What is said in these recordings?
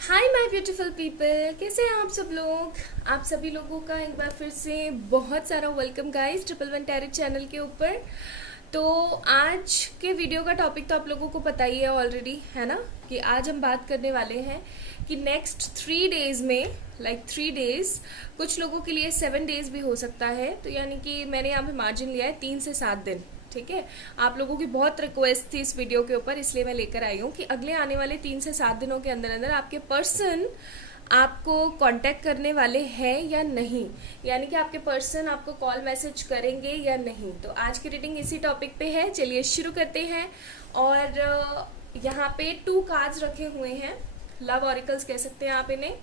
Hi my beautiful people, कैसे हैं आप सब लोग। आप सभी लोगों का एक बार फिर से बहुत सारा welcome guys triple one tarot channel के ऊपर। तो आज के वीडियो का टॉपिक तो आप लोगों को पता ही है ऑलरेडी, है ना, कि आज हम बात करने वाले हैं कि नेक्स्ट 3 डेज में, लाइक 3 डेज, कुछ लोगों के लिए 7 डेज भी हो सकता है। तो यानी कि मैंने यहाँ पे मार्जिन लिया है 3 से 7 दिन। ठीक है, आप लोगों की बहुत रिक्वेस्ट थी इस वीडियो के ऊपर, इसलिए मैं लेकर आई हूँ कि अगले आने वाले 3 से 7 दिनों के अंदर अंदर आपके पर्सन आपको कांटेक्ट करने वाले हैं या नहीं, यानी कि आपके पर्सन आपको कॉल मैसेज करेंगे या नहीं। तो आज की रीडिंग इसी टॉपिक पे है, चलिए शुरू करते हैं। और यहाँ पे 2 कार्ड्स रखे हुए हैं, लव ऑरिकल्स कह सकते हैं आप इन्हें।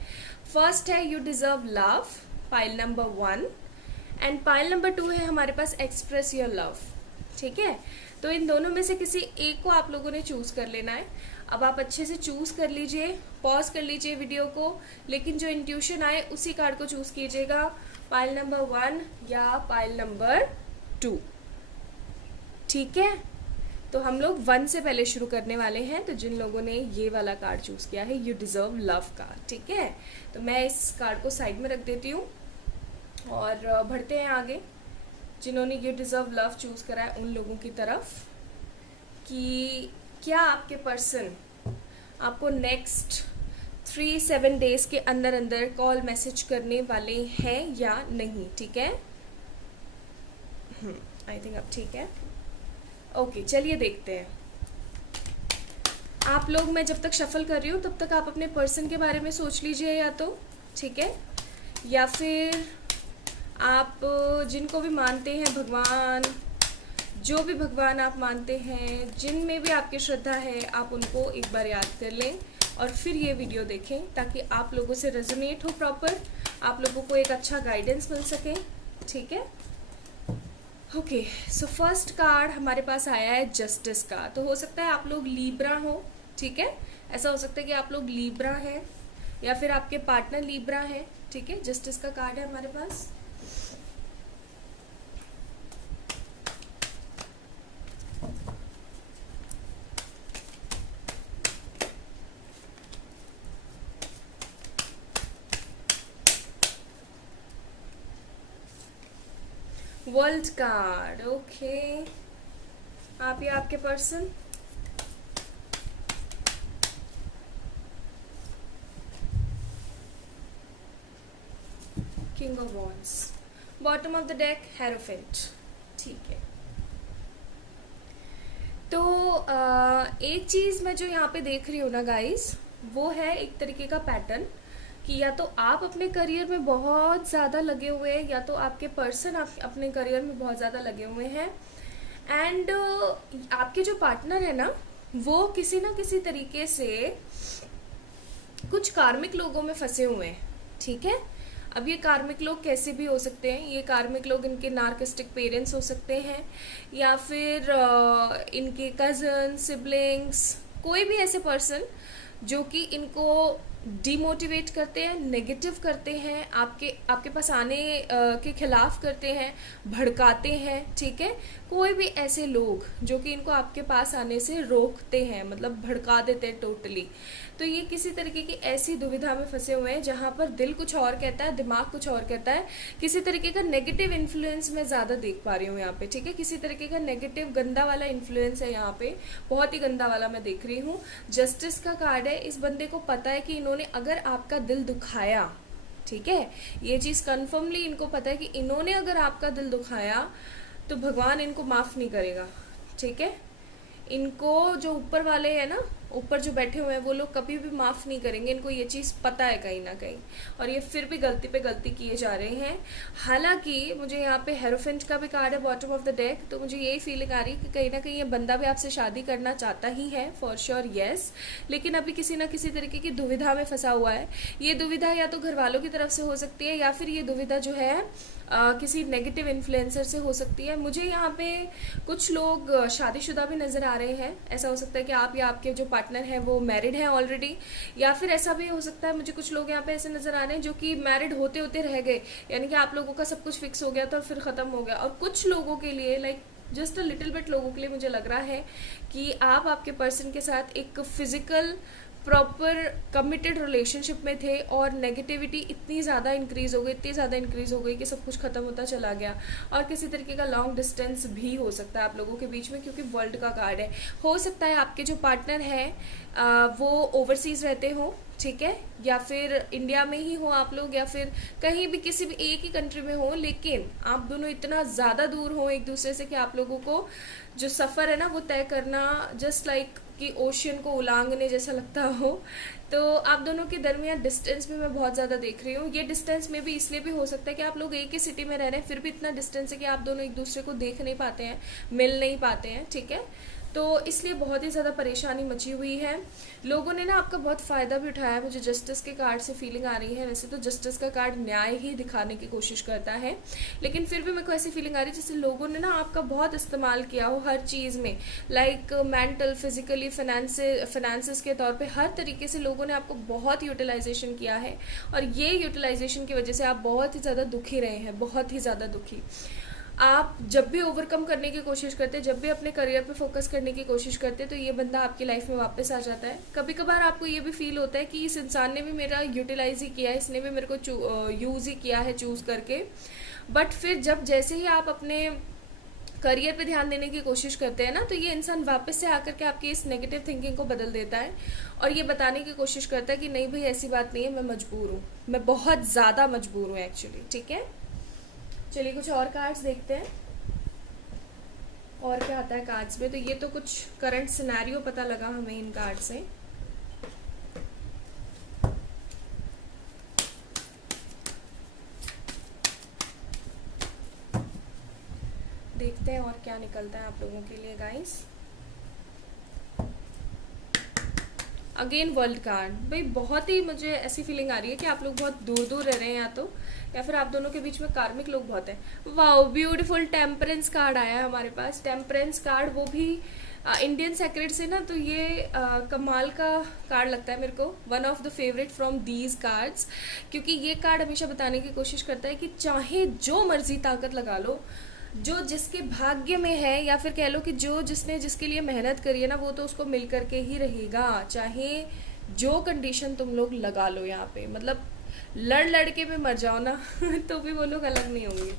फर्स्ट है you deserve love, pile number 1, and pile number 2 है हमारे पास एक्सप्रेस योर लव। ठीक है, तो इन दोनों में से किसी एक को आप लोगों ने चूज कर लेना है। अब आप अच्छे से चूज कर लीजिए, पॉज कर लीजिए वीडियो को, लेकिन जो इंट्यूशन आए उसी कार्ड को चूज कीजिएगा, पाइल नंबर 1 या पाइल नंबर 2। ठीक है, तो हम लोग 1 से पहले शुरू करने वाले हैं। तो जिन लोगों ने ये वाला कार्ड चूज किया है, यू डिजर्व लव कार्ड, ठीक है, तो मैं इस कार्ड को साइड में रख देती हूँ और बढ़ते हैं आगे। जिन्होंने यू डिजर्व लव चूज करा है उन लोगों की तरफ, कि क्या आपके पर्सन आपको नेक्स्ट 3-7 डेज के अंदर अंदर कॉल मैसेज करने वाले हैं या नहीं। ठीक है, आई थिंक अब ठीक है। ओके, चलिए देखते हैं। आप लोग, मैं जब तक शफल कर रही हूँ तब तक आप अपने पर्सन के बारे में सोच लीजिए, या तो ठीक है, या फिर आप जिनको भी मानते हैं भगवान, जो भी भगवान आप मानते हैं, जिनमें भी आपकी श्रद्धा है, आप उनको एक बार याद कर लें और फिर ये वीडियो देखें, ताकि आप लोगों से रेजोनेट हो प्रॉपर, आप लोगों को एक अच्छा गाइडेंस मिल सके। ठीक है, ओके, सो फर्स्ट कार्ड हमारे पास आया है जस्टिस का। तो हो सकता है आप लोग लीब्रा हो, ठीक है, ऐसा हो सकता है कि आप लोग लीब्रा हैं या फिर आपके पार्टनर लीब्रा है। ठीक है, जस्टिस का कार्ड है हमारे पास। वर्ल्ड कार्ड, ओके, आप या आपके person. King of wands, bottom of the deck hierophant. ठीक है, तो एक चीज मैं जो यहाँ पे देख रही हूँ ना गाइस, वो है एक तरीके का पैटर्न कि या तो आप अपने करियर में बहुत ज़्यादा लगे हुए हैं, या तो आपके पर्सन अपने करियर में बहुत ज़्यादा लगे हुए हैं। एंड आपके जो पार्टनर है ना, वो किसी ना किसी तरीके से कुछ कार्मिक लोगों में फंसे हुए हैं। ठीक है, अब ये कार्मिक लोग कैसे भी हो सकते हैं। ये कार्मिक लोग इनके नार्किस्टिक पेरेंट्स हो सकते हैं, या फिर इनके कजन, सिबलिंग्स, कोई भी ऐसे पर्सन जो कि इनको डिमोटिवेट करते हैं, नेगेटिव करते हैं, आपके पास आने के खिलाफ करते हैं, भड़काते हैं। ठीक है, कोई भी ऐसे लोग जो कि इनको आपके पास आने से रोकते हैं, मतलब भड़का देते हैं टोटली। तो ये किसी तरीके की ऐसी दुविधा में फंसे हुए हैं जहाँ पर दिल कुछ और कहता है, दिमाग कुछ और कहता है। किसी तरीके का नेगेटिव इन्फ्लुएंस मैं ज़्यादा देख पा रही हूँ यहाँ पे। ठीक है, किसी तरीके का नेगेटिव गंदा वाला इन्फ्लुएंस है यहाँ पे, बहुत ही गंदा वाला मैं देख रही हूँ। जस्टिस का कार्ड है, इस बंदे को पता है कि इन्होंने अगर आपका दिल दुखाया, ठीक है, ये चीज़ कन्फर्मली इनको पता है कि इन्होंने अगर आपका दिल दुखाया तो भगवान इनको माफ़ नहीं करेगा। ठीक है, इनको जो ऊपर वाले हैं ना, ऊपर जो बैठे हुए हैं, वो लोग कभी भी माफ़ नहीं करेंगे। इनको ये चीज़ पता है कहीं ना कहीं, और ये फिर भी गलती पे गलती किए जा रहे हैं। हालांकि मुझे यहाँ पे हेरोफेंट का भी कार्ड है बॉटम ऑफ द डेक, तो मुझे यही फीलिंग आ रही है कि कहीं ना कहीं ये बंदा भी आपसे शादी करना चाहता ही है, फॉर श्योर येस, लेकिन अभी किसी ना किसी तरीके की दुविधा में फंसा हुआ है। ये दुविधा या तो घर वालों की तरफ से हो सकती है, या फिर ये दुविधा जो है किसी नेगेटिव इन्फ्लुएंसर से हो सकती है। मुझे यहाँ पे कुछ लोग शादीशुदा भी नज़र आ रहे हैं। ऐसा हो सकता है कि आप या आपके जो पार्टनर हैं वो मैरिड हैं ऑलरेडी, या फिर ऐसा भी हो सकता है, मुझे कुछ लोग यहाँ पे ऐसे नज़र आ रहे हैं जो कि मैरिड होते होते रह गए, यानी कि आप लोगों का सब कुछ फिक्स हो गया था और फिर ख़त्म हो गया। और कुछ लोगों के लिए, like just a little bit लोगों के लिए मुझे लग रहा है कि आप आपके पर्सन के साथ एक फिजिकल प्रॉपर कमिटेड रिलेशनशिप में थे और नेगेटिविटी इतनी ज़्यादा इंक्रीज़ हो गई, इतनी ज़्यादा इंक्रीज़ हो गई कि सब कुछ ख़त्म होता चला गया। और किसी तरीके का लॉन्ग डिस्टेंस भी हो सकता है आप लोगों के बीच में, क्योंकि वर्ल्ड का कार्ड है। हो सकता है आपके जो पार्टनर है वो ओवरसीज़ रहते हो, ठीक है, या फिर इंडिया में ही हो आप लोग, या फिर कहीं भी किसी भी एक ही कंट्री में हो, लेकिन आप दोनों इतना ज़्यादा दूर हो एक दूसरे से कि आप लोगों को जो सफ़र है ना वो तय करना जस्ट लाइक कि ओशियन को उलांघने जैसा लगता हो। तो आप दोनों के दरमियान डिस्टेंस भी मैं बहुत ज़्यादा देख रही हूँ। ये डिस्टेंस में भी इसलिए भी हो सकता है कि आप लोग एक ही सिटी में रह रहे हैं, फिर भी इतना डिस्टेंस है कि आप दोनों एक दूसरे को देख नहीं पाते हैं, मिल नहीं पाते हैं, ठीक है। तो इसलिए बहुत ही ज़्यादा परेशानी मची हुई है। लोगों ने ना आपका बहुत फ़ायदा भी उठाया है। मुझे जस्टिस के कार्ड से फीलिंग आ रही है। वैसे तो जस्टिस का कार्ड न्याय ही दिखाने की कोशिश करता है, लेकिन फिर भी मेरे को ऐसी फीलिंग आ रही है जैसे लोगों ने ना आपका बहुत इस्तेमाल किया हो हर चीज़ में, लाइक मेंटल, फिजिकली, फाइनेंसेस के तौर पे हर तरीके से लोगों ने आपको बहुत यूटिलाइजेशन किया है। और ये यूटिलाइजेशन की वजह से आप बहुत ही ज़्यादा दुखी रहे हैं, बहुत ही ज़्यादा दुखी। आप जब भी ओवरकम करने की कोशिश करते हैं, जब भी अपने करियर पे फोकस करने की कोशिश करते हैं, तो ये बंदा आपकी लाइफ में वापस आ जाता है। कभी कभार आपको ये भी फील होता है कि इस इंसान ने भी मेरा यूटिलाइज ही किया है, इसने भी मेरे को यूज़ ही किया है चूज़ करके। बट फिर जब जैसे ही आप अपने करियर पे ध्यान देने की कोशिश करते हैं ना, तो ये इंसान वापस से आकर के आपकी इस नेगेटिव थिंकिंग को बदल देता है और ये बताने की कोशिश करता है कि नहीं भाई ऐसी बात नहीं है, मैं मजबूर हूँ, मैं बहुत ज़्यादा मजबूर हूँ एक्चुअली, ठीक है। चलिए कुछ और कार्ड्स देखते हैं और क्या आता है कार्ड्स में। तो ये तो कुछ करंट सिनेरियो पता लगा हमें इन कार्ड से। देखते हैं और क्या निकलता है आप लोगों के लिए गाइस। Again world card. भाई बहुत ही मुझे ऐसी फीलिंग आ रही है कि आप लोग बहुत दूर दूर रह रहे हैं या फिर आप दोनों के बीच में कार्मिक लोग बहुत हैं। वाओ ब्यूटीफुल टेम्परेंस कार्ड आया है हमारे पास। टेम्परेंस कार्ड वो भी इंडियन सेक्रेट से ना, तो ये कमाल का कार्ड लगता है मेरे को, one of the favourite from these cards, क्योंकि ये कार्ड हमेशा बताने की कोशिश करता है कि चाहे जो मर्जी ताकत लगा लो, जो जिसके भाग्य में है, या फिर कह लो कि जो जिसने जिसके लिए मेहनत करी है ना, वो तो उसको मिल करके ही रहेगा, चाहे जो कंडीशन तुम लोग लगा लो यहाँ पे। मतलब लड़ के में मर जाओ ना तो भी वो लोग अलग नहीं होंगे।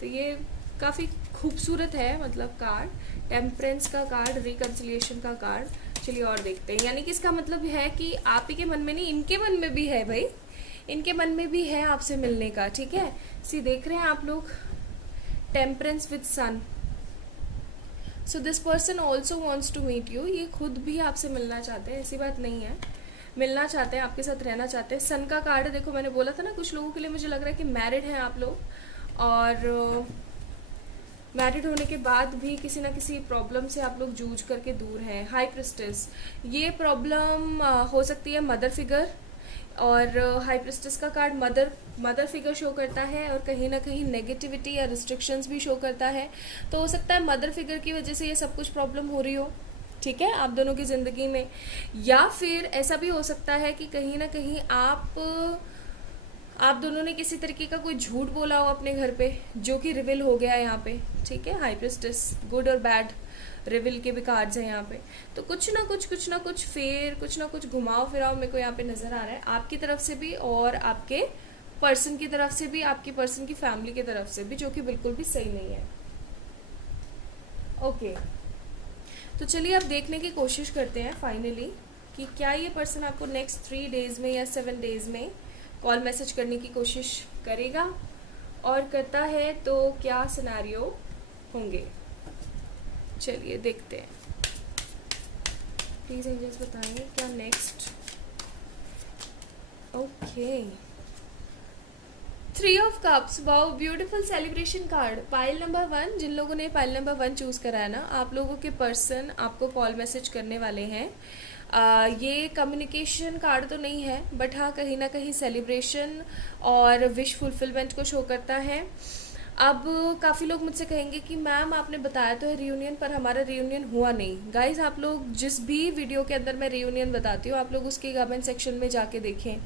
तो ये काफ़ी खूबसूरत है मतलब कार्ड, टेम्परेंस का कार्ड, रिकन्सिलिएशन का कार्ड। चलिए और देखते हैं। यानी कि इसका मतलब है कि आप ही के मन में नहीं, इनके मन में भी है भाई, इनके मन में भी है आपसे मिलने का, ठीक है। सी देख रहे हैं आप लोग, temperance with sun. So this person also wants to meet you. ये खुद भी आपसे मिलना चाहते हैं, ऐसी बात नहीं है, मिलना चाहते हैं, आपके साथ रहना चाहते हैं। सन का कार्ड है, देखो मैंने बोला था ना कुछ लोगों के लिए मुझे लग रहा है कि मैरिड हैं आप लोग, और मैरिड होने के बाद भी किसी ना किसी प्रॉब्लम से आप लोग जूझ करके दूर हैं। हाई प्रिस्टेस, ये प्रॉब्लम हो सकती है मदर फिगर, और हाई प्रिस्टेस का कार्ड मदर फिगर शो करता है, और कहीं ना कहीं नेगेटिविटी या रिस्ट्रिक्शंस भी शो करता है। तो हो सकता है मदर फिगर की वजह से ये सब कुछ प्रॉब्लम हो रही हो, ठीक है, आप दोनों की ज़िंदगी में। या फिर ऐसा भी हो सकता है कि कहीं ना कहीं आप दोनों ने किसी तरीके का कोई झूठ बोला हो अपने घर पे, जो कि रिवील हो गया है यहाँ पे, ठीक है। हाई प्रिस्टेस, गुड और बैड रिवील के भी कार्ड्स हैं यहाँ पे। तो कुछ ना कुछ फेर, कुछ ना कुछ घुमाव फिराव मेरे को यहाँ पे नज़र आ रहा है, आपकी तरफ से भी और आपके पर्सन की तरफ से भी, आपकी पर्सन की फैमिली की तरफ से भी, जो कि बिल्कुल भी सही नहीं है। ओके, तो चलिए अब देखने की कोशिश करते हैं फाइनली कि क्या ये पर्सन आपको नेक्स्ट 3 डेज़ में या 7 डेज़ में कॉल मैसेज करने की कोशिश करेगा, और करता है तो क्या सिनेरियो होंगे। चलिए देखते हैं, प्लीज़ एंजल्स बताएंगे क्या next. Okay, 3 of cups, wow beautiful celebration card. Pile number 1, जिन लोगों ने पाइल नंबर 1 चूज़ करा है ना, आप लोगों के पर्सन आपको कॉल मैसेज करने वाले हैं। ये कम्युनिकेशन कार्ड तो नहीं है, बट हाँ कहीं ना कहीं सेलिब्रेशन और विश फुलफिलमेंट को शो करता है। अब काफ़ी लोग मुझसे कहेंगे कि मैम आपने बताया तो है रियूनियन, पर हमारा रियूनियन हुआ नहीं। गाइज आप लोग जिस भी वीडियो के अंदर मैं रियूनियन बताती हूँ, आप लोग उसके कमेंट सेक्शन में जाके देखें।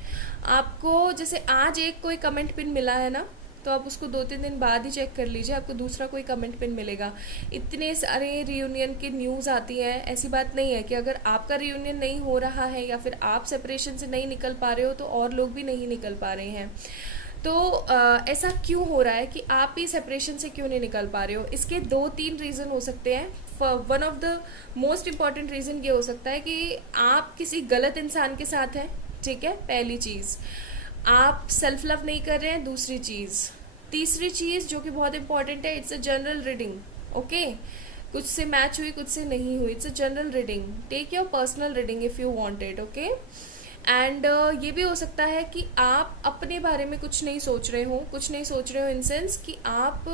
आपको जैसे आज एक कोई कमेंट पिन मिला है ना, तो आप उसको 2-3 दिन बाद ही चेक कर लीजिए, आपको दूसरा कोई कमेंट पिन मिलेगा। इतने सारे रियूनियन की न्यूज़ आती है, ऐसी बात नहीं है कि अगर आपका रियूनियन नहीं हो रहा है या फिर आप सेपरेशन से नहीं निकल पा रहे हो तो और लोग भी नहीं निकल पा रहे हैं। तो ऐसा क्यों हो रहा है कि आप ही सेपरेशन से क्यों नहीं निकल पा रहे हो? इसके 2-3 रीज़न हो सकते हैं। One of the most important reason ये हो सकता है कि आप किसी गलत इंसान के साथ हैं, ठीक है, पहली चीज़। आप सेल्फ लव नहीं कर रहे हैं, दूसरी चीज़। तीसरी चीज़ जो कि बहुत इंपॉर्टेंट है, it's a general reading, okay. कुछ से मैच हुई, कुछ से नहीं हुई, it's a general reading. Take your personal reading if you want it, okay. And ये भी हो सकता है कि आप अपने बारे में कुछ नहीं सोच रहे हो, कुछ नहीं सोच रहे हो इन सेंस कि आप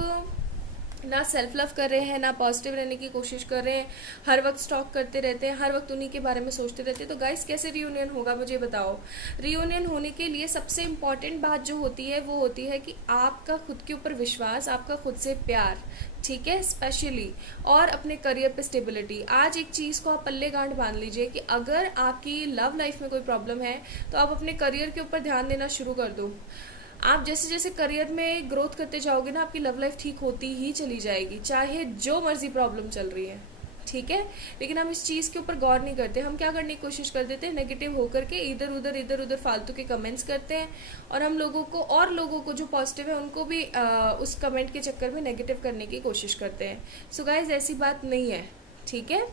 ना सेल्फ लव कर रहे हैं, ना पॉजिटिव रहने की कोशिश कर रहे हैं, हर वक्त स्टॉक करते रहते हैं, हर वक्त उन्हीं के बारे में सोचते रहते हैं। तो गाइस कैसे रियूनियन होगा मुझे बताओ। रियूनियन होने के लिए सबसे इम्पॉर्टेंट बात जो होती है वो होती है कि आपका खुद के ऊपर विश्वास, आपका खुद से प्यार, ठीक है, स्पेशली, और अपने करियर पे स्टेबिलिटी। आज एक चीज़ को आप पल्ले गांठ बांध लीजिए कि अगर आपकी लव लाइफ में कोई प्रॉब्लम है तो आप अपने करियर के ऊपर ध्यान देना शुरू कर दो। आप जैसे जैसे करियर में ग्रोथ करते जाओगे ना, आपकी लव लाइफ ठीक होती ही चली जाएगी, चाहे जो मर्जी प्रॉब्लम चल रही है, ठीक है। लेकिन हम इस चीज़ के ऊपर गौर नहीं करते। हम क्या करने की कोशिश कर देते हैं, नेगेटिव होकर के इधर उधर फालतू के कमेंट्स करते हैं, और हम लोगों को जो पॉजिटिव है उनको भी उस कमेंट के चक्कर में नेगेटिव करने की कोशिश करते हैं। सो गाइज ऐसी बात नहीं है, ठीक है।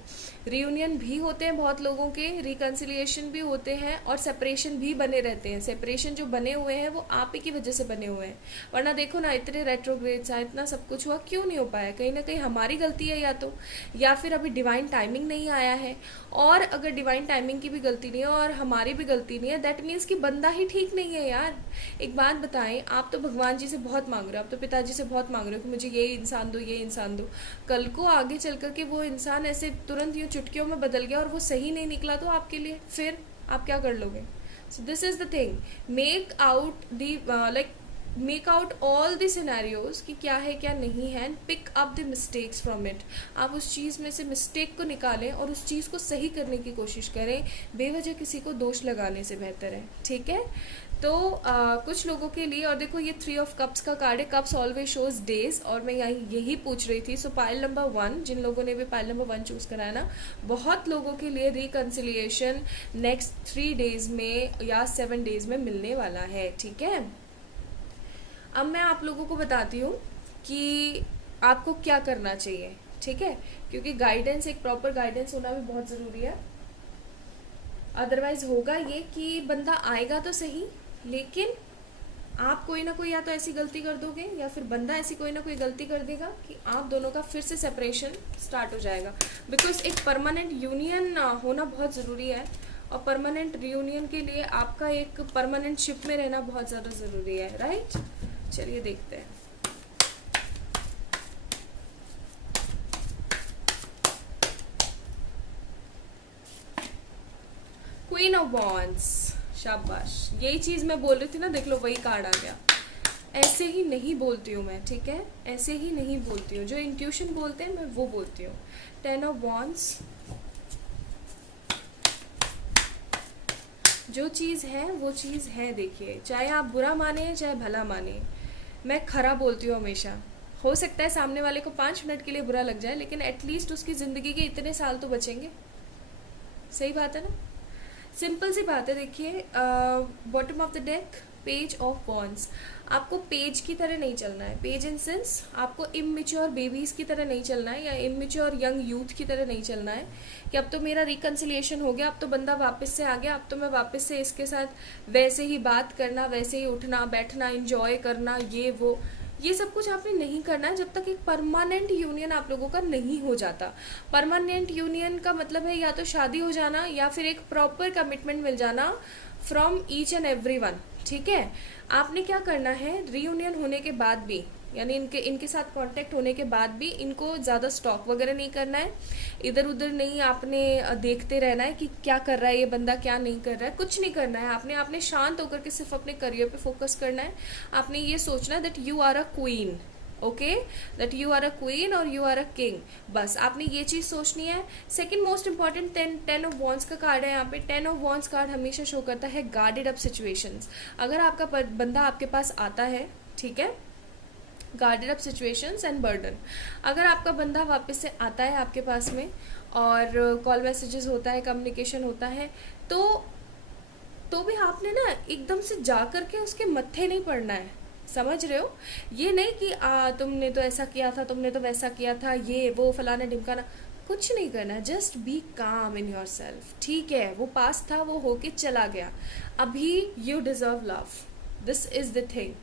रियूनियन भी होते हैं बहुत लोगों के, रिकन्सिलिएशन भी होते हैं, और सेपरेशन भी बने रहते हैं। सेपरेशन जो बने हुए हैं वो आप ही की वजह से बने हुए हैं, वरना देखो ना इतने रेट्रोग्रेड्स आए, इतना सब कुछ हुआ, क्यों नहीं हो पाया? कहीं ना कहीं हमारी गलती है या फिर अभी डिवाइन टाइमिंग नहीं आया है। और अगर डिवाइन टाइमिंग की भी गलती नहीं है और हमारी भी गलती नहीं है, दैट मीन्स कि बंदा ही ठीक नहीं है यार। एक बात बताएं, आप तो भगवान जी से बहुत मांग रहे हो, आप तो पिताजी से बहुत मांग रहे हो कि मुझे ये इंसान दो, ये इंसान दो। कल को आगे चल करके वो इंसान ऐसे तुरंत यूँ चुटकियों में बदल गया और वो सही नहीं निकला तो आपके लिए फिर आप क्या कर लोगे? So this is the thing, make out all the scenarios कि क्या है क्या नहीं है, and pick up the mistakes from it. आप उस चीज़ में से मिस्टेक को निकालें और उस चीज़ को सही करने की कोशिश करें, बेवजह किसी को दोष लगाने से बेहतर है, ठीक है। तो कुछ लोगों के लिए, और देखो ये 3 ऑफ कप्स का कार्ड है, कप्स ऑलवेज शोज डेज, और मैं यही पूछ रही थी। सो पाइल नंबर 1, जिन लोगों ने भी पाइल नंबर 1 चूज कराया ना, बहुत लोगों के लिए रिकन्सिलिएशन नेक्स्ट 3 डेज में या 7 डेज में मिलने वाला है, ठीक है। अब मैं आप लोगों को बताती हूँ कि आपको क्या करना चाहिए, ठीक है, क्योंकि गाइडेंस, एक प्रॉपर गाइडेंस होना भी बहुत ज़रूरी है। अदरवाइज होगा ये कि बंदा आएगा तो सही, लेकिन आप कोई ना कोई या तो ऐसी गलती कर दोगे या फिर बंदा ऐसी कोई ना कोई गलती कर देगा कि आप दोनों का फिर से सेपरेशन स्टार्ट हो जाएगा। बिकॉज एक परमानेंट यूनियन होना बहुत ज़रूरी है, और परमानेंट रियूनियन के लिए आपका एक परमानेंट शिप में रहना बहुत ज़्यादा ज़रूरी है, राइट। चलिए देखते हैं। क्वीन ऑफ वॉन्ड्स, शाबाश, यही चीज़ मैं बोल रही थी ना, देख लो वही कार्ड आ गया। ऐसे ही नहीं बोलती हूँ मैं, ठीक है, ऐसे ही नहीं बोलती हूँ, जो इंट्यूशन बोलते हैं मैं वो बोलती हूँ। 10 ऑफ वॉन्ड्स, जो चीज़ है वो चीज़ है, देखिए, चाहे आप बुरा माने चाहे भला माने, मैं खरा बोलती हूँ हमेशा। हो सकता है सामने वाले को 5 मिनट के लिए बुरा लग जाए, लेकिन एटलीस्ट उसकी ज़िंदगी के इतने साल तो बचेंगे। सही बात है ना, सिंपल सी बात है। देखिए, bottom of the deck, page of wands. आपको पेज की तरह नहीं चलना है, पेज इन सेंस आपको इमेच्योर बेबीज़ की तरह नहीं चलना है, या इमेच्योर यंग यूथ की तरह नहीं चलना है कि अब तो मेरा रिकन्सिलिएशन हो गया, अब तो बंदा वापस से आ गया, अब तो मैं वापस से इसके साथ वैसे ही बात करना, वैसे ही उठना बैठना, इंजॉय करना, ये सब कुछ आपने नहीं करना है जब तक एक परमानेंट यूनियन आप लोगों का नहीं हो जाता। परमानेंट यूनियन का मतलब है या तो शादी हो जाना या फिर एक प्रॉपर कमिटमेंट मिल जाना from each and every one, ठीक है। आपने क्या करना है, रीयूनियन होने के बाद भी, यानी इनके साथ कांटेक्ट होने के बाद भी इनको ज़्यादा स्टॉक वगैरह नहीं करना है, इधर उधर नहीं आपने देखते रहना है कि क्या कर रहा है ये बंदा, क्या नहीं कर रहा है, कुछ नहीं करना है। आपने शांत होकर के सिर्फ अपने करियर पे फोकस करना है। आपने ये सोचना है that you are a queen, okay, that you are a queen और यू आर अ किंग, बस आपने ये चीज़ सोचनी है। Second most important, 10 of wands का कार्ड है यहाँ पे। 10 ऑफ वॉन्ड्स कार्ड हमेशा शो करता है गार्डेड अप सिचुएशंस। अगर आपका बंदा आपके पास आता है, ठीक है, guarded up situations and burden. अगर आपका बंदा वापस से आता है आपके पास में और कॉल मैसेजेस होता है, कम्युनिकेशन होता है, तो भी आपने ना एकदम से जा करके उसके मत्थे नहीं पड़ना है, समझ रहे हो? ये नहीं कि तुमने तो ऐसा किया था, तुमने तो वैसा किया था, ये वो फलाना ढिमकाना, कुछ नहीं करना है। जस्ट बी काम इन योर सेल्फ। ठीक है, वो पास था, वो होके चला गया। अभी you deserve love, this is the thing.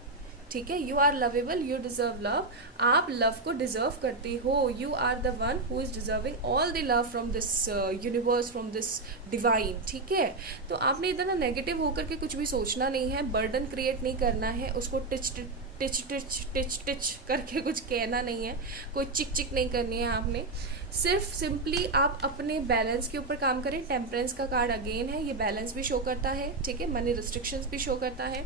ठीक है, you are lovable, you deserve love. आप लव को डिजर्व करती हो। You are the one who is deserving all the love from this universe, from this divine. ठीक है, तो आपने इधर ना नेगेटिव होकर के कुछ भी सोचना नहीं है, बर्डन क्रिएट नहीं करना है, उसको teach teach teach teach teach करके कुछ कहना नहीं है, कोई चिक चिक नहीं करनी है आपने। सिर्फ सिंपली आप अपने बैलेंस के ऊपर काम करें। टेम्परेंस का कार्ड अगेन है, ये बैलेंस भी शो करता है। ठीक है, मनी रिस्ट्रिक्शंस भी शो करता है।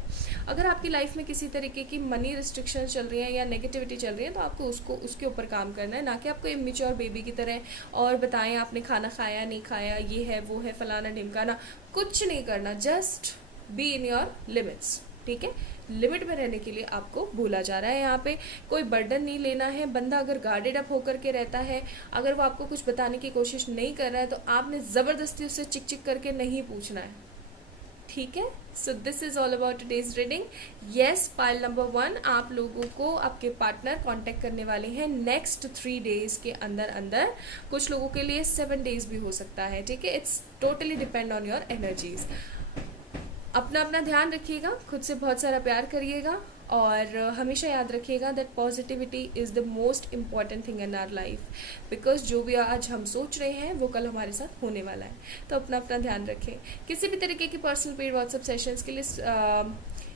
अगर आपकी लाइफ में किसी तरीके की मनी रिस्ट्रिक्शंस चल रही है या नेगेटिविटी चल रही है, तो आपको उसके ऊपर काम करना है, ना कि आपको इमेच्योर बेबी की तरह और बताएं आपने खाना खाया नहीं खाया, ये है वो है फलाना ढिमकाना, कुछ नहीं करना। Just be in your limits. ठीक है, लिमिट में रहने के लिए आपको बोला जा रहा है। यहाँ पे कोई बर्डन नहीं लेना है। बंदा अगर गार्डेड अप होकर के रहता है, अगर वो आपको कुछ बताने की कोशिश नहीं कर रहा है, तो आपने ज़बरदस्ती उससे चिक चिक करके नहीं पूछना है। ठीक है, सो this is all about today's reading. Yes, pile number 1, आप लोगों को आपके पार्टनर कांटेक्ट करने वाले हैं नेक्स्ट 3 डेज के अंदर अंदर। कुछ लोगों के लिए 7 डेज भी हो सकता है। ठीक है, it's totally depend on your energies. अपना अपना ध्यान रखिएगा, खुद से बहुत सारा प्यार करिएगा और हमेशा याद रखिएगा that positivity is the most important thing in our life. Because जो भी आज हम सोच रहे हैं वो कल हमारे साथ होने वाला है। तो अपना अपना ध्यान रखें। किसी भी तरीके की पर्सनल पेड व्हाट्सएप सेशंस के लिए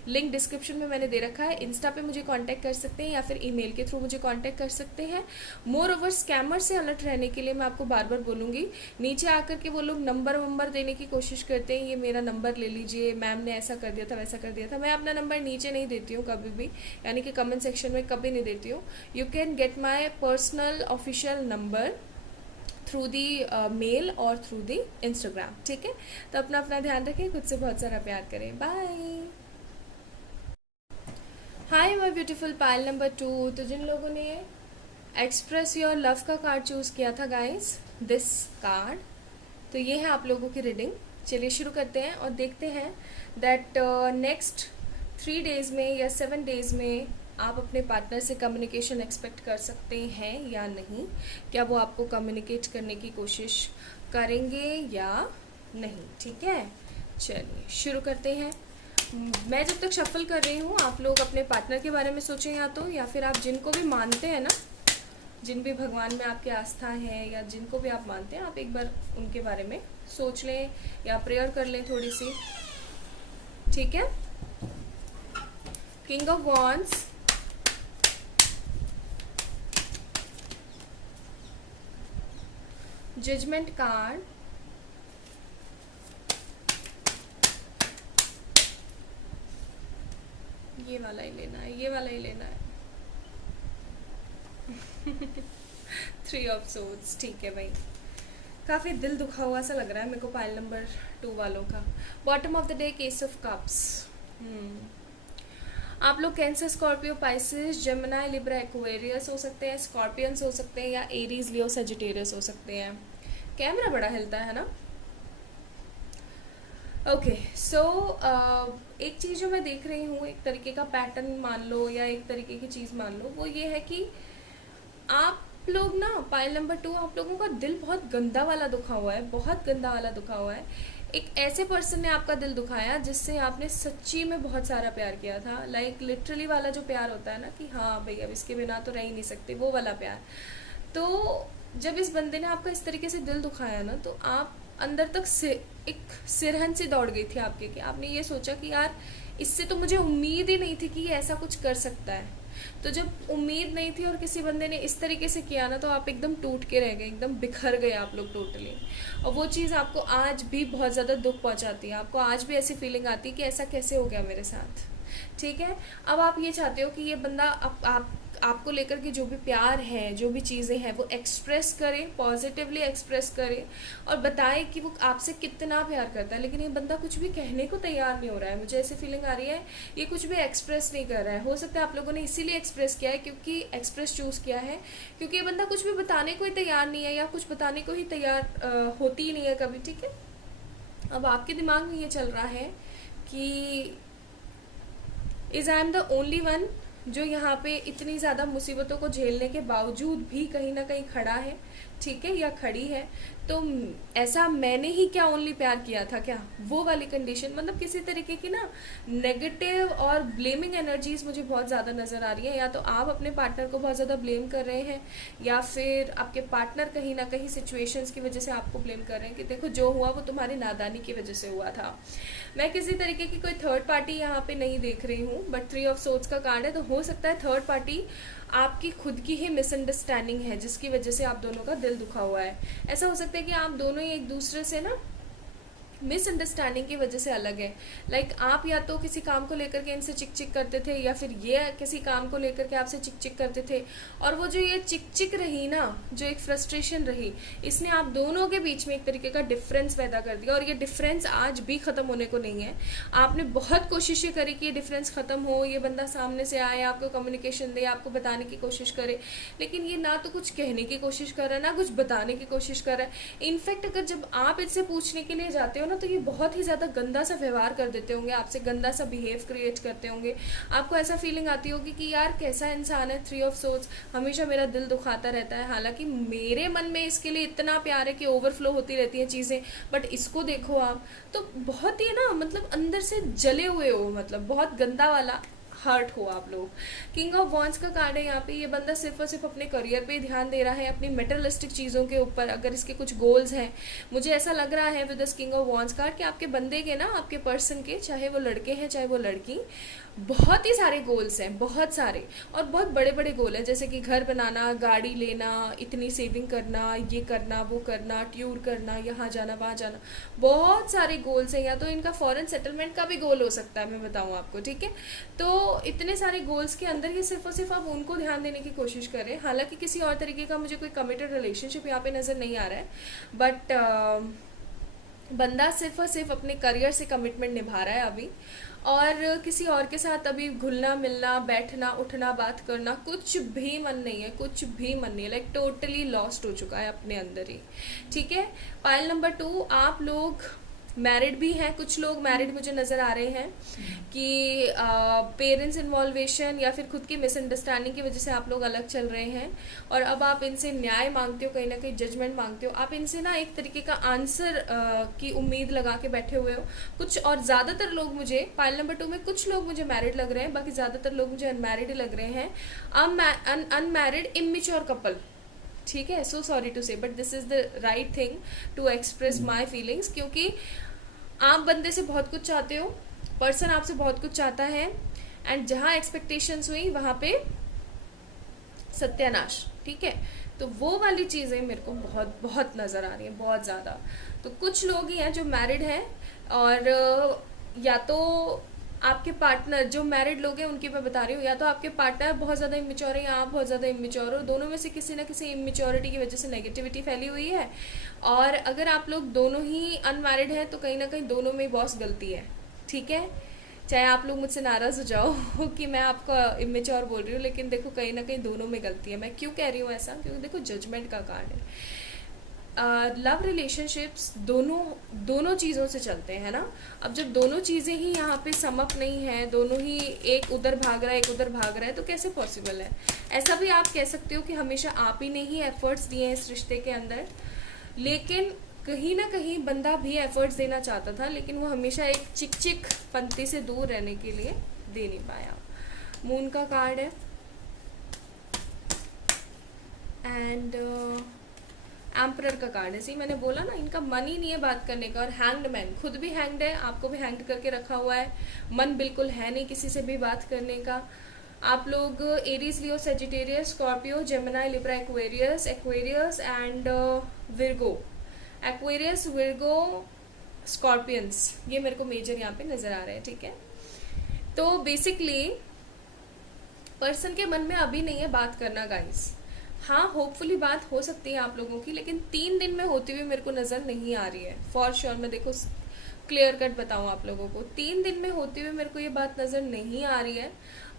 लिंक डिस्क्रिप्शन में मैंने दे रखा है। इंस्टा पे मुझे कांटेक्ट कर सकते हैं या फिर ईमेल के थ्रू मुझे कांटेक्ट कर सकते हैं। मोर ओवर स्कैमर से अलर्ट रहने के लिए मैं आपको बार बार बोलूँगी, नीचे आकर के वो लोग नंबर देने की कोशिश करते हैं, ये मेरा नंबर ले लीजिए, मैम ने ऐसा कर दिया था वैसा कर दिया था। मैं अपना नंबर नीचे नहीं देती हूँ कभी भी, यानी कि कमेंट सेक्शन में कभी नहीं देती हूँ। You can get my personal official number through the mail और थ्रू दी इंस्टाग्राम। ठीक है, तो अपना अपना ध्यान रखें, खुद से बहुत सारा प्यार करें। Bye. Hi my beautiful pile number 2। तो जिन लोगों ने एक्सप्रेस योर लव का कार्ड चूज़ किया था गाइस, दिस कार्ड, तो ये है आप लोगों की रीडिंग। चलिए शुरू करते हैं और देखते हैं दैट नेक्स्ट 3 डेज में या 7 डेज में आप अपने पार्टनर से कम्युनिकेशन एक्सपेक्ट कर सकते हैं या नहीं। क्या वो आपको कम्युनिकेट करने की कोशिश करेंगे या नहीं। ठीक है, चलिए शुरू करते हैं। मैं जब तक शफल कर रही हूँ, आप लोग अपने पार्टनर के बारे में सोचें, या फिर आप जिनको भी मानते हैं ना, जिन भी भगवान में आपकी आस्था है या जिनको भी आप मानते हैं, आप एक बार उनके बारे में सोच लें या प्रेयर कर लें थोड़ी सी। ठीक है, king of wands, judgement card, ये वाला ही लेना है, ये वाला ही लेना है। 3 ऑफ सोर्ड्स। ठीक है भाई, काफ़ी दिल दुखा हुआ सा लग रहा है मेरे को पाइल नंबर 2 वालों का। Bottom of the day, case of cups. आप लोग cancer, Scorpio, Pisces, Gemini, Libra, Aquarius हो सकते हैं, स्कॉर्पियंस हो सकते हैं या एरीज, लियो, सजिटेरियस हो सकते हैं। कैमरा बड़ा हिलता है ना। ओके, सो एक चीज़ जो मैं देख रही हूँ, एक तरीके का पैटर्न मान लो या एक तरीके की चीज़ मान लो, वो ये है कि आप लोग ना, पाइल नंबर 2, आप लोगों का दिल बहुत गंदा वाला दुखा हुआ है, बहुत गंदा वाला दुखा हुआ है। एक ऐसे पर्सन ने आपका दिल दुखाया जिससे आपने सच्ची में बहुत सारा प्यार किया था। लाइक लिटरली वाला जो प्यार होता है ना कि हाँ भाई अब इसके बिना तो रह ही नहीं सकते, वो वाला प्यार। तो जब इस बंदे ने आपका इस तरीके से दिल दुखाया ना, तो आप अंदर तक से एक सिरहन सी दौड़ गई थी आपके, कि आपने ये सोचा कि यार इससे तो मुझे उम्मीद ही नहीं थी कि ये ऐसा कुछ कर सकता है। तो जब उम्मीद नहीं थी और किसी बंदे ने इस तरीके से किया ना, तो आप एकदम टूट के रह गए, एकदम बिखर गए आप लोग टोटली। और वो चीज़ आपको आज भी बहुत ज़्यादा दुख पहुंचाती है, आपको आज भी ऐसी फीलिंग आती है कि ऐसा कैसे हो गया मेरे साथ। ठीक है, अब आप ये चाहते हो कि ये बंदा आपको लेकर के जो भी प्यार है, जो भी चीज़ें हैं, वो एक्सप्रेस करें, पॉजिटिवली एक्सप्रेस करें और बताएं कि वो आपसे कितना प्यार करता है। लेकिन ये बंदा कुछ भी कहने को तैयार नहीं हो रहा है, मुझे ऐसी फीलिंग आ रही है ये कुछ भी एक्सप्रेस नहीं कर रहा है। हो सकता है आप लोगों ने इसीलिए एक्सप्रेस किया है, क्योंकि एक्सप्रेस चूज़ किया है क्योंकि ये बंदा कुछ भी बताने को ही तैयार नहीं है, या कुछ बताने को ही तैयार होती ही नहीं है कभी, ठीक है। अब आपके दिमाग में ये चल रहा है कि is I am the only one जो यहाँ पे इतनी ज़्यादा मुसीबतों को झेलने के बावजूद भी कहीं ना कहीं खड़ा है, ठीक है, या खड़ी है। तो ऐसा मैंने ही क्या ओनली प्यार किया था क्या, वो वाली कंडीशन, मतलब किसी तरीके की ना नेगेटिव और ब्लेमिंग एनर्जीज मुझे बहुत ज़्यादा नज़र आ रही है। या तो आप अपने पार्टनर को बहुत ज़्यादा ब्लेम कर रहे हैं, या फिर आपके पार्टनर कहीं ना कहीं सिचुएशंस की वजह से आपको ब्लेम कर रहे हैं कि देखो जो हुआ वो तुम्हारी नादानी की वजह से हुआ था। मैं किसी तरीके की कोई थर्ड पार्टी यहाँ पे नहीं देख रही हूँ, बट 3 ऑफ सोर्ड्स का कार्ड है, तो हो सकता है थर्ड पार्टी आपकी खुद की ही मिसअंडरस्टैंडिंग है जिसकी वजह से आप दोनों का दिल दुखा हुआ है। ऐसा हो सकता है कि आप दोनों ही एक दूसरे से ना मिसअंडरस्टैंडिंग की वजह से अलग है। लाइक आप या तो किसी काम को लेकर के इनसे चिक चिक करते थे, या फिर ये किसी काम को लेकर के आपसे चिक चिक करते थे, और वो जो ये चिक चिक रही ना, जो एक फ्रस्ट्रेशन रही, इसने आप दोनों के बीच में एक तरीके का डिफरेंस पैदा कर दिया। और ये डिफरेंस आज भी ख़त्म होने को नहीं है। आपने बहुत कोशिशें करी कि ये डिफरेंस ख़त्म हो, ये बंदा सामने से आए, आपको कम्युनिकेशन दे, आपको बताने की कोशिश करे, लेकिन ये ना तो कुछ कहने की कोशिश कर रहा है, ना कुछ बताने की कोशिश कर रहा है। इनफैक्ट अगर जब आप इससे पूछने के लिए जाते हो ना, तो ये बहुत ही ज़्यादा गंदा सा व्यवहार कर देते होंगे आपसे, गंदा सा बिहेव क्रिएट करते होंगे। आपको ऐसा फीलिंग आती होगी कि यार कैसा इंसान है, 3 ऑफ सोर्ड्स, हमेशा मेरा दिल दुखाता रहता है, हालांकि मेरे मन में इसके लिए इतना प्यार है कि ओवरफ्लो होती रहती हैं चीज़ें, बट इसको देखो आप, तो बहुत ही ना मतलब अंदर से जले हुए हो, मतलब बहुत गंदा वाला हर्ट हो आप लोग। किंग ऑफ वॉन्ड्स का कार्ड है यहाँ पे। ये बंदा सिर्फ और सिर्फ अपने करियर पे ध्यान दे रहा है, अपनी मेटेरियलिस्टिक चीज़ों के ऊपर। अगर इसके कुछ गोल्स हैं, मुझे ऐसा लग रहा है with this king of wands card कि आपके बंदे के ना, आपके पर्सन के, चाहे वो लड़के हैं चाहे वो लड़की, बहुत ही सारे गोल्स हैं, बहुत सारे, और बहुत बड़े बड़े गोल हैं, जैसे कि घर बनाना, गाड़ी लेना, इतनी सेविंग करना, ये करना, वो करना, टूर करना, यहाँ जाना वहाँ जाना, बहुत सारे गोल्स हैं। या तो इनका फॉरेन सेटलमेंट का भी गोल हो सकता है, मैं बताऊँ आपको, ठीक है। तो इतने सारे गोल्स के अंदर ये सिर्फ और सिर्फ आप उनको ध्यान देने की कोशिश करें। हालांकि किसी और तरीके का मुझे कोई कमिटेड रिलेशनशिप यहाँ पे नज़र नहीं आ रहा है, बट बंदा सिर्फ और सिर्फ अपने करियर से कमिटमेंट निभा रहा है अभी, और किसी और के साथ अभी घुलना मिलना, बैठना उठना, बात करना, कुछ भी मन नहीं है, कुछ भी मन नहीं है। लाइक टोटली लॉस्ट हो चुका है अपने अंदर ही, ठीक है। पाइल नंबर 2, आप लोग मैरिड भी हैं, कुछ लोग मैरिड मुझे नज़र आ रहे हैं कि पेरेंट्स इन्वॉल्वेशन या फिर खुद की मिसअंडरस्टैंडिंग की वजह से आप लोग अलग चल रहे हैं, और अब आप इनसे न्याय मांगते हो, कहीं ना कहीं जजमेंट मांगते हो। आप इनसे ना एक तरीके का आंसर की उम्मीद लगा के बैठे हुए हो कुछ। और ज़्यादातर लोग मुझे पाइल नंबर 2 में, कुछ लोग मुझे मैरिड लग रहे हैं, बाकी ज़्यादातर लोग मुझे अनमैरिड लग रहे हैं। अनमैरिड इमेच्योर कपल, ठीक है। So sorry to say, but this is the right thing to express my feelings, क्योंकि आप बंदे से बहुत कुछ चाहते हो, पर्सन आपसे बहुत कुछ चाहता है, एंड जहाँ एक्सपेक्टेशंस हुई वहाँ पे सत्यानाश, ठीक है। तो वो वाली चीज़ें मेरे को बहुत बहुत नज़र आ रही हैं, बहुत ज़्यादा। तो कुछ लोग ही हैं जो मैरिड हैं, और या तो आपके पार्टनर, जो मैरिड लोग हैं उनकी मैं बता रही हूँ, या तो आपके पार्टनर बहुत ज़्यादा इमेच्योर है, या आप बहुत ज़्यादा इमेच्योर हो। दोनों में से किसी ना किसी इमेच्योरिटी की वजह से नेगेटिविटी फैली हुई है। और अगर आप लोग दोनों ही अनमैरिड हैं तो कहीं ना कहीं दोनों में बॉस गलती है, ठीक है। चाहे आप लोग मुझसे नाराज़ हो जाओ कि मैं आपको इमेच्योर बोल रही हूँ, लेकिन देखो कहीं ना कहीं दोनों में गलती है। मैं क्यों कह रही हूँ ऐसा, क्योंकि देखो जजमेंट का कार्ड है। लव रिलेशनशिप्स दोनों चीज़ों से चलते हैं ना। अब जब दोनों चीज़ें ही यहाँ पे समअप नहीं है, दोनों ही एक उधर भाग रहा है एक उधर भाग रहा है, तो कैसे पॉसिबल है। ऐसा भी आप कह सकते हो कि हमेशा आप ही ने ही एफर्ट्स दिए हैं इस रिश्ते के अंदर, लेकिन कहीं ना कहीं बंदा भी एफर्ट्स देना चाहता था, लेकिन वो हमेशा एक चिक चिक पंक्ति से दूर रहने के लिए दे नहीं पाया। मून का कार्ड है, एंड एम्परर का कार्ड है। सी मैंने बोला ना, इनका मन ही नहीं है बात करने का। और हैंग्ड मैन, खुद भी हैंग्ड है, आपको भी हैंग्ड करके रखा हुआ है, मन बिल्कुल है नहीं किसी से भी बात करने का। आप लोग Aries, Leo, Sagittarius, Scorpio, Gemini, Libra, Aquarius and Virgo. Aquarius, Virgo, Scorpions, ये मेरे को मेजर यहाँ पे नज़र आ रहे हैं, ठीक है। तो बेसिकली पर्सन के मन में अभी नहीं है बात करना गाइस। हाँ, होपफुली बात हो सकती है आप लोगों की, लेकिन 3 दिन में होती हुई मेरे को नजर नहीं आ रही है फॉर श्योर। मैं देखो क्लियर कट बताऊं आप लोगों को, 3 दिन में होती हुई मेरे को ये बात नजर नहीं आ रही है।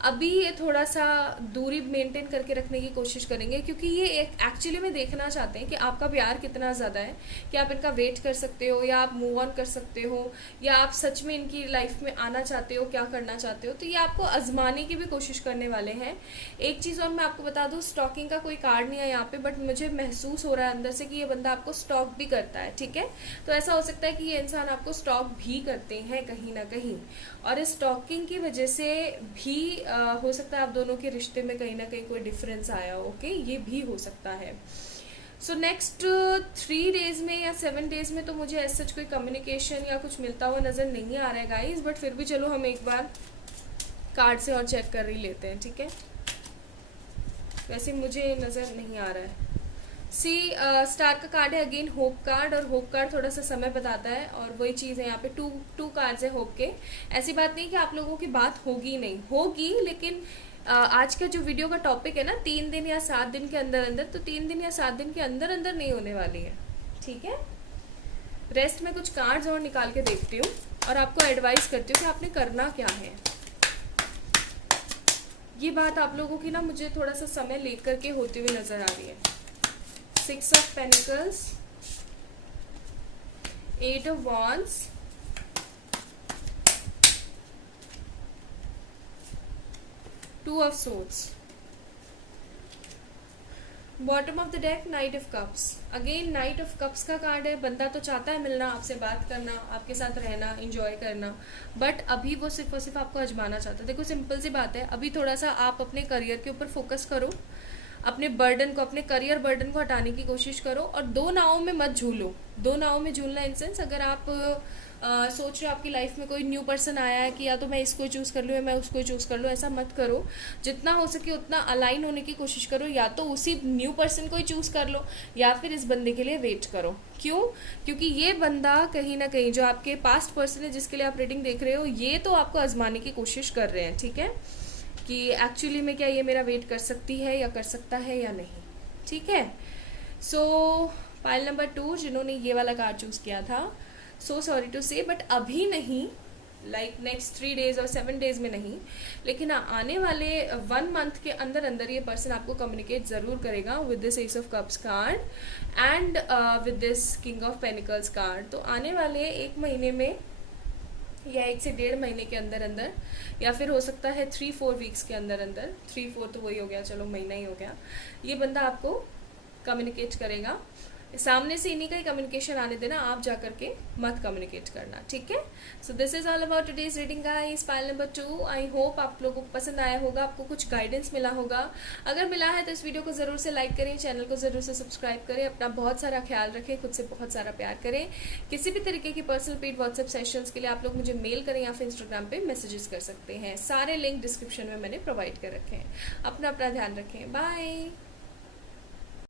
अभी ये थोड़ा सा दूरी मेंटेन करके रखने की कोशिश करेंगे, क्योंकि ये एक एक्चुअली में देखना चाहते हैं कि आपका प्यार कितना ज़्यादा है, कि आप इनका वेट कर सकते हो या आप मूव ऑन कर सकते हो, या आप सच में इनकी लाइफ में आना चाहते हो, क्या करना चाहते हो। तो ये आपको आजमाने की भी कोशिश करने वाले हैं। एक चीज़ और मैं आपको बता दूँ, स्टॉकिंग का कोई कार्ड नहीं है यहाँ पे, बट मुझे महसूस हो रहा है अंदर से कि ये बंदा आपको स्टॉक भी करता है, ठीक है। तो ऐसा हो सकता है कि ये इंसान आपको स्टॉक भी करते हैं कहीं ना कहीं, और इस स्टॉकिंग की वजह से भी हो सकता है आप दोनों के रिश्ते में कहीं ना कहीं कोई डिफरेंस आया हो। ओके, ये भी हो सकता है। सो नेक्स्ट 3 डेज में या 7 डेज में तो मुझे ऐसा कोई कम्युनिकेशन या कुछ मिलता हुआ नज़र नहीं आ रहा है गाइस, बट फिर भी चलो हम एक बार कार्ड से और चेक कर ही लेते हैं, ठीक है। वैसे मुझे नज़र नहीं आ रहा है। सी स्टार का कार्ड है अगेन होप कार्ड, और होप कार्ड थोड़ा सा समय बताता है, और वही चीज़ है यहाँ पे टू कार्ड्स है होप के। ऐसी बात नहीं कि आप लोगों की बात होगी नहीं, होगी, लेकिन आज का जो वीडियो का टॉपिक है ना 3 दिन या 7 दिन के अंदर अंदर, तो 3 दिन या 7 दिन के अंदर अंदर नहीं होने वाली है, ठीक है। रेस्ट में कुछ कार्ड्स और निकाल के देखती हूँ और आपको एडवाइस करती हूँ कि आपने करना क्या है। ये बात आप लोगों की ना मुझे थोड़ा सा समय लेकर के होती हुई नजर आ रही है। 6 of Pentacles, 8 of Wands, Two of Swords, bottom of the deck night of cups. Again night of cups का कार्ड है। बंदा तो चाहता है मिलना, आपसे बात करना, आपके साथ रहना, एंजॉय करना, बट अभी वो सिर्फ और सिर्फ आपको आजमाना चाहता है। देखो सिंपल सी बात है, अभी थोड़ा सा आप अपने करियर के ऊपर फोकस करो, अपने बर्डन को, अपने करियर बर्डन को हटाने की कोशिश करो, और 2 नावों में मत झूलो। 2 नावों में झूलना इन सेंस, अगर आप सोच रहे हो आपकी लाइफ में कोई न्यू पर्सन आया है कि या तो मैं इसको चूज़ कर लूँ या मैं उसको चूज़ कर लूँ, ऐसा मत करो। जितना हो सके उतना अलाइन होने की कोशिश करो, या तो उसी न्यू पर्सन को ही चूज़ कर लो या फिर इस बंदे के लिए वेट करो। क्यों? क्योंकि ये बंदा कहीं ना कहीं जो आपके पास्ट पर्सन है जिसके लिए आप रीडिंग देख रहे हो, ये तो आपको आजमाने की कोशिश कर रहे हैं, ठीक है, कि एक्चुअली में क्या ये मेरा वेट कर सकती है या कर सकता है या नहीं, ठीक है। सो पाइल नंबर 2 जिन्होंने ये वाला कार्ड चूज़ किया था, सो सॉरी टू से, बट अभी नहीं, लाइक नेक्स्ट 3 डेज और 7 डेज में नहीं, लेकिन आने वाले 1 मंथ के अंदर अंदर ये पर्सन आपको कम्युनिकेट ज़रूर करेगा with this S of cups card and with this king of pentacles card. तो आने वाले 1 महीने में या 1 से 1.5 महीने के अंदर अंदर, या फिर हो सकता है 3-4 वीक्स के अंदर अंदर, 3-4 तो वही हो गया, चलो महीना ही हो गया, ये बंदा आपको कम्युनिकेट करेगा। सामने से इन्हीं का ही कम्युनिकेशन आने देना, आप जा करके मत कम्युनिकेट करना, ठीक है। सो this is all about today's reading guys, pile number 2। I hope आप लोगों को पसंद आया होगा, आपको कुछ गाइडेंस मिला होगा। अगर मिला है तो इस वीडियो को ज़रूर से लाइक करें, चैनल को ज़रूर से सब्सक्राइब करें, अपना बहुत सारा ख्याल रखें, खुद से बहुत सारा प्यार करें। किसी भी तरीके की पर्सनल पेड व्हाट्सएप सेशंस के लिए आप लोग मुझे मेल करें या फिर इंस्टाग्राम पे मैसेजेस कर सकते हैं। सारे लिंक डिस्क्रिप्शन में मैंने प्रोवाइड कर रखे हैं। अपना ध्यान रखें, बाय।